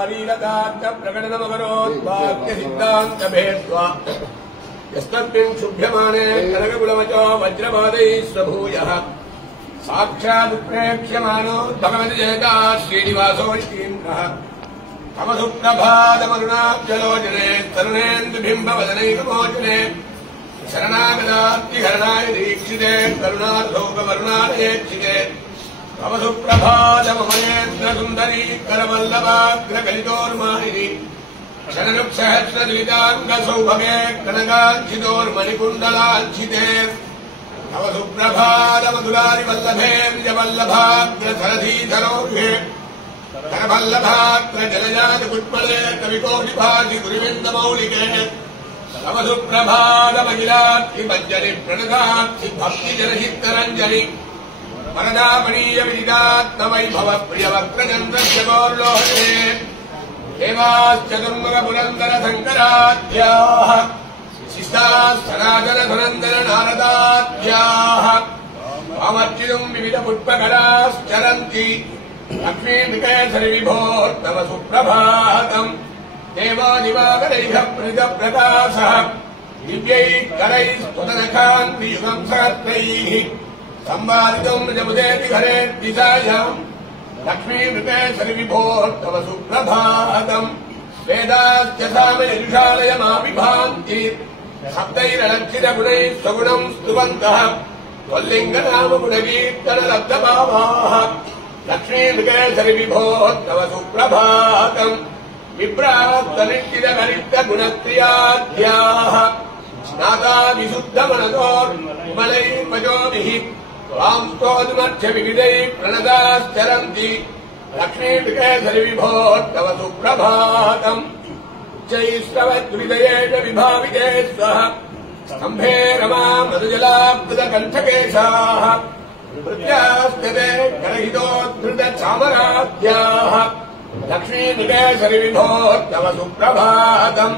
शारीरकार्थ प्रकटनमकरोद्वाक्य सिद्धान्त भेद्वा यस्तस्मिन् शुभ्यमाने कनककुलवचो वज्रपादैः स्वभूयः साक्षादुत्प्रेक्ष्यमानो भगवतिजेता श्रीनिवासो इतीन्द्रः तमसुप्रभातमरुणाब्जलोचने तरुणेन्दुबिम्बवदनैकमोचने शरणागतात्तिहरणाय दीक्षिते करुणार्धौकवरुणालयेक्षिते तमसुप्रभातममयेन्द्रसुन्दरी करवल्लभाग्रकलितोर्माहिनी शननुक्षहस्रद्विताङ्गसौभगे कनकाञ्छितोर्मणिकुण्डलाञ्छिते तव सुप्रभातमधुरारिवल्लभेन्द्रवल्लभाग्रधरधीधरोर्घे करवल्लभाग्रजलजातकुट्मले कविकोटिभाति गुरुविन्दमौलिके तव सुप्रभातमखिलार्थिमञ्जलि प्रणतार्थि भक्तिजनहितरञ्जलि वरदामणीय विदितात्मवैभवप्रियवक्त्रचन्द्रस्य गौर्लोहने देवाश्चतुर्मुखपुरन्दरशङ्कराध्याः शिष्टास्तनातनधुरन्दरनारदाध्याः वामर्चितुम् विविधपुष्पकराश्चरन्ति लक्ष्मीकेसरिविभोर्तव सुप्रभातम् देवादिवाकरैः प्रकाशः दिव्यैः करैः स्तुतनखान्तियुगम् सहस्रैः सम्पादितुम् निजमुदेति हरेर्दिशायाम् लक्ष्मीकेसरिविभोर्तव सुप्रभातम् वेदाश्च सामयजुषालयमाविभान्ति सप्तैरलक्षितगुणैः स्वगुणम् स्तुवन्तः त्वल्लिङ्गनामगुणकीर्तनलब्धभावाः लक्ष्मीकेसरिविभोर्तव सुप्रभातम् विभ्राप्तनिश्चितगरिष्ठगुणक्रियाध्याः स्नाता विशुद्धमनतोर्मलैर्वचोभिः त्वाम् स्तोतुमर्च्य विविधैः प्रणताश्चरन्ति लक्ष्मीकेसरिविभोर्तव सुप्रभातम् उच्चैस्तवद्विदयेन विभाविते स्वः स्तम्भे रमा मधुजलाब्धकण्ठकेशाः वृत्यास्ते करहितोद्धृतचामराध्याः लक्ष्मीकेसरिविभोर्तव सुप्रभातम्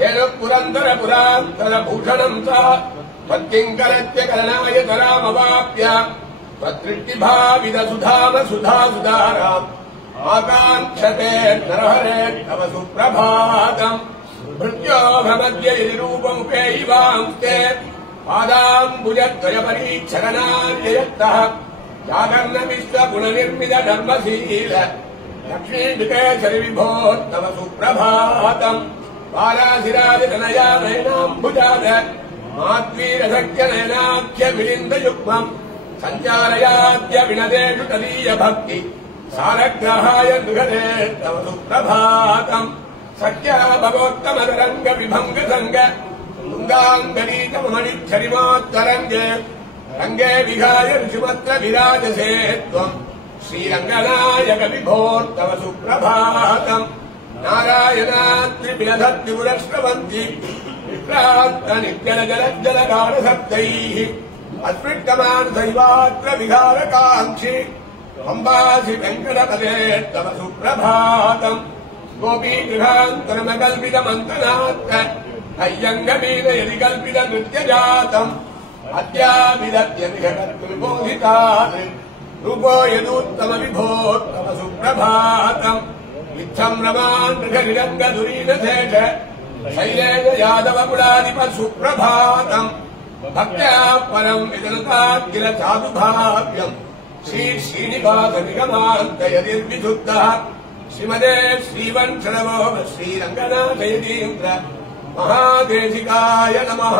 येन पुरन्दरपुरान्तरभूषणम् सा त्वत्किङ्करत्यकरणाय तरामवाप्य त्वदृष्टिभाविदसुधाम सुधासुधाराम् आकाङ्क्षते नरहरे तव सुप्रभातम् भृत्यो भ्रमद्य यदि रूपमुपेयिवांस्ते पादाम्बुजद्वयपरीच्छरणार्ययत्तः जागर्णविश्वगुणनिर्मित धर्मशील लक्ष्मीकेसरिविभोर्तव सुप्रभातम् बालाशिरादितनया नयनाम्बुजाद माद्वीरसख्यनयनाख्य विलिन्दयुग्मम् सञ्चारयाद्य विनदेषु तदीय भक्ति सारग्रहाय गृहदे तव सुप्रभातम् सख्या भगवत्तमतरङ्ग विभङ्गसङ्ग तुङ्गाङ्गनीतमणिच्छरिमोत्तरङ्गे रङ्गे विहाय ऋषिमत्र विराजसे त्वम् श्रीरङ्गनायक विभोर्तव सुप्रभातम् नारायणात्रिबिलधत्रिपुरश्रवन्ति विप्रान्तनित्यलजलज्जलगाढसप्तैः अस्पृष्टमानदैवात्र विहारकाङ्क्षि अम्बासि वेङ्कटपदे तव सुप्रभातम् गोपीगृहान्तरमकल्पितमन्तनात्र अय्यङ्गवीरयदि कल्पितनृत्यजातम् अद्याविदत्यनिघटत्रिबोधितान् रूपो यदुत्तमविभोर्तव सुप्रभातम् इत्थम् रमान् मृगनिरङ्गदुरीनशेष शैलेन यादवकुलाधिप सुप्रभातम् भक्त्या परम् विदनता किल चातुभाव्यम् श्रीश्रीनिवासनिगमान्तयतिर्विशुद्धः श्रीमदे श्रीवंशनवो श्रीरङ्गनाथयतीन्द्र महादेशिकाय नमः।